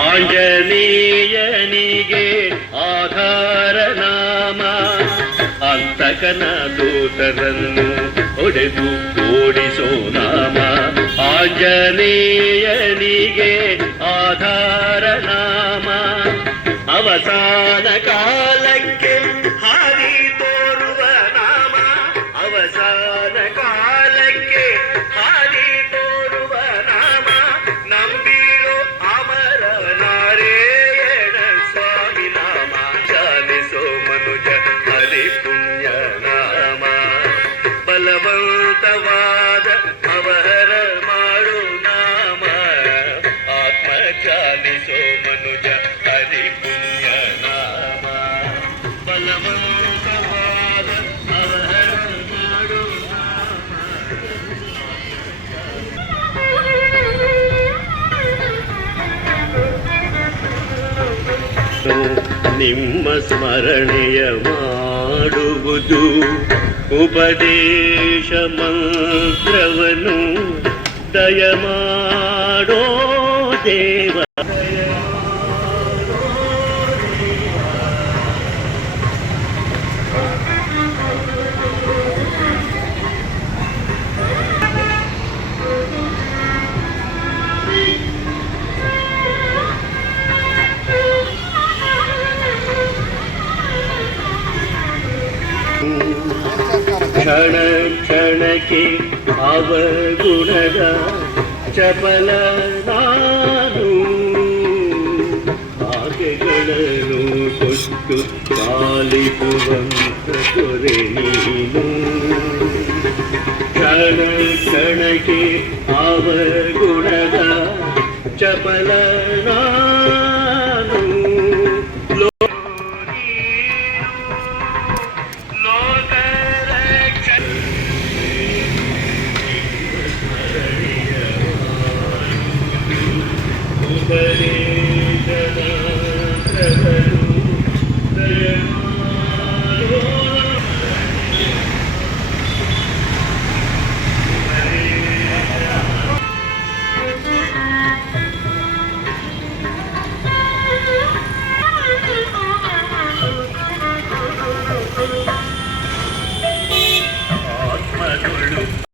ಆಂಜನೇಯನಿಗೆ ಆಧಾರ ನಾಮ ಅಂತಕನ ದೂತರನ್ನು ಹೊಡೆದು ಓಡಿಸೋ ನಾಮ. ಆಂಜನೇಯನಿಗೆ ಆಧಾರ ನಾಮ ಅವಸಾನ ಕಾಲಕ್ಕೆ ಹಾದಿ ತೋರುವ ನಾಮ. ಅವಸಾನ ಕಾಲಕ್ಕೆ ಹಾದಿ ತೋರುವ ನಾಮ. ನಂಬಿರೋ ಅಮರ ನಾರಾಯಣ ಸ್ವಾಮಿ ನಾಮ. ಚಾಲಿಸೋ ಮನುಜ ಹರಿ ಪುಣ್ಯ ನಾಮ. ಬಲವಂತವಾದ ಅವಹರ ಮಾಡು ನಾಮ. ಆತ್ಮ ಚಾಲಿಸೋ ಮನುಜ ಹರಿ ಪುಣ್ಯ ನಾಮ. ಬಲವಂತವಾದ ಅವಹರ ಮಾಡು ನಿಮ್ಮ ಸ್ಮರಣೆಯ ಮಾಡುವುದು ಉಪದೇಶ ಮಂತ್ರವನು ದಯಮಾಡೋ ದೇವ. ಕ್ಷಣ ಕ್ಷಣಕ್ಕೆ ಅವಗುಣದ ಚಪಲ ನಾನು. ಆಕೆಗಳನ್ನು ಕೊಟ್ಟು ಪಾಲಿಸುವಂತ ದೊರೆ ನೀನು. ಕ್ಷಣ ಕ್ಷಣಕ್ಕೆ ಅವಗುಣದ ಚಪಲ